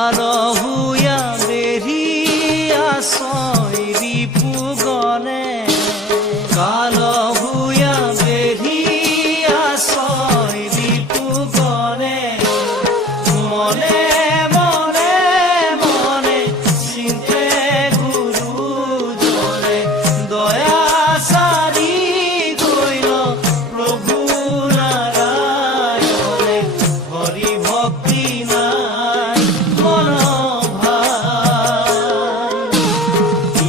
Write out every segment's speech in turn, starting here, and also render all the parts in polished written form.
কালহুয়া বেরিয়া সয় রিপু গনে কালহুয়া বেরিয়া সয় রিপু গনে মনে মনে মনে চিন্তে গুরু জনে দয়া সারি গইল প্রভু নারায়ণে হরি ভক্তি নাই মন ভাই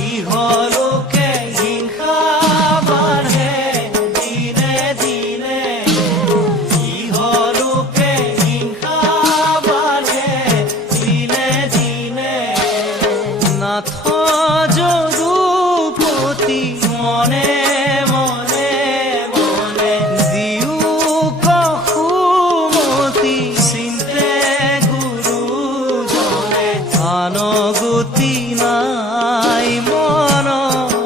ইহলোকে হিংসা বাঢ়ে দিনে দিনে ইহলোকে হিংসা বাঢ়ে দিনে দিনে নাথ যদুপতি মনে মনে মনে দিও কসুমতি চিন্তে গুরু জনে আনগতি নাই মন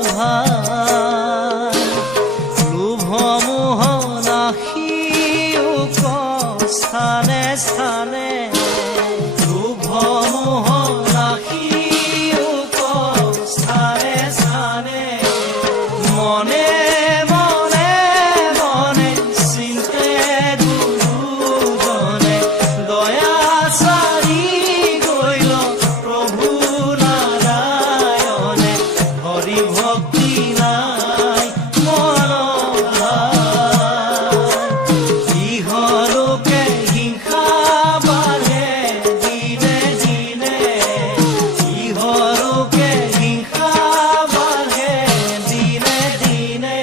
ভাই লোভ মোহ নাশী স্থানে স্থানে লোভ মোহ নাশী স্থানে স্থানে মনে মনে মনে চিন্তে গুরু জনে দয়া সারি গইল প্রভু নারায়ণে হরি ভক্তি নাই মন ভাই ইহলোকে হিংসা বাঢ়ে দিনে দিনে ইহলোকে হিংসা বাঢ়ে দিনে দিনে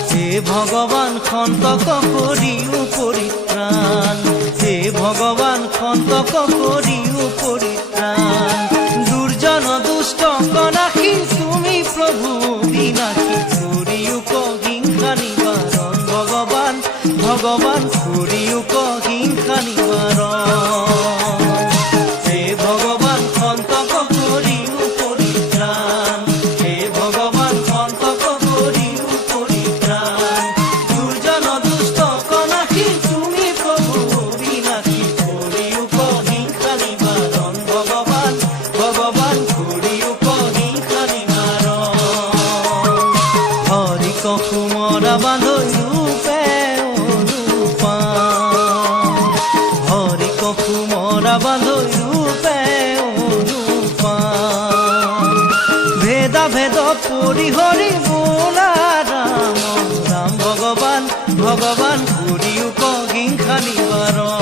হে ভগবান সন্তক করিও পৰিত্ৰাণ হে ভগবান সন্তক কৰিও পৰিত্ৰাণ দুৰ্জন দুষ্ট কনাশী তুমি প্ৰভু বিনাশী কৰিও হিংসা নিবাৰণ ভগৱান ভগৱান কৰিও হিংসা নিবাৰণ হে ভগৱান সন্তক কৰিও পৰিত্ৰাণ হে ভগৱান সন্তক কৰিও পৰিত্ৰাণ দুৰ্জন দুষ্ট কনাশী তুমি প্ৰভু বিনাশী কৰিও হিংসা নিবাৰণ ভগৱান ভগৱান কৰিও হিংসা নিবাৰণ হৰি কসুমৰা বান্ধৈ ৰূপে অনুপাম হৰি কসুমৰা বান্ধৈ ৰূপে অনুপাম ভেদা ভেদ পৰিহৰি বোলা ৰাম ৰাম ভগৱান ভগৱান কৰিও হিংসা নিবাৰণ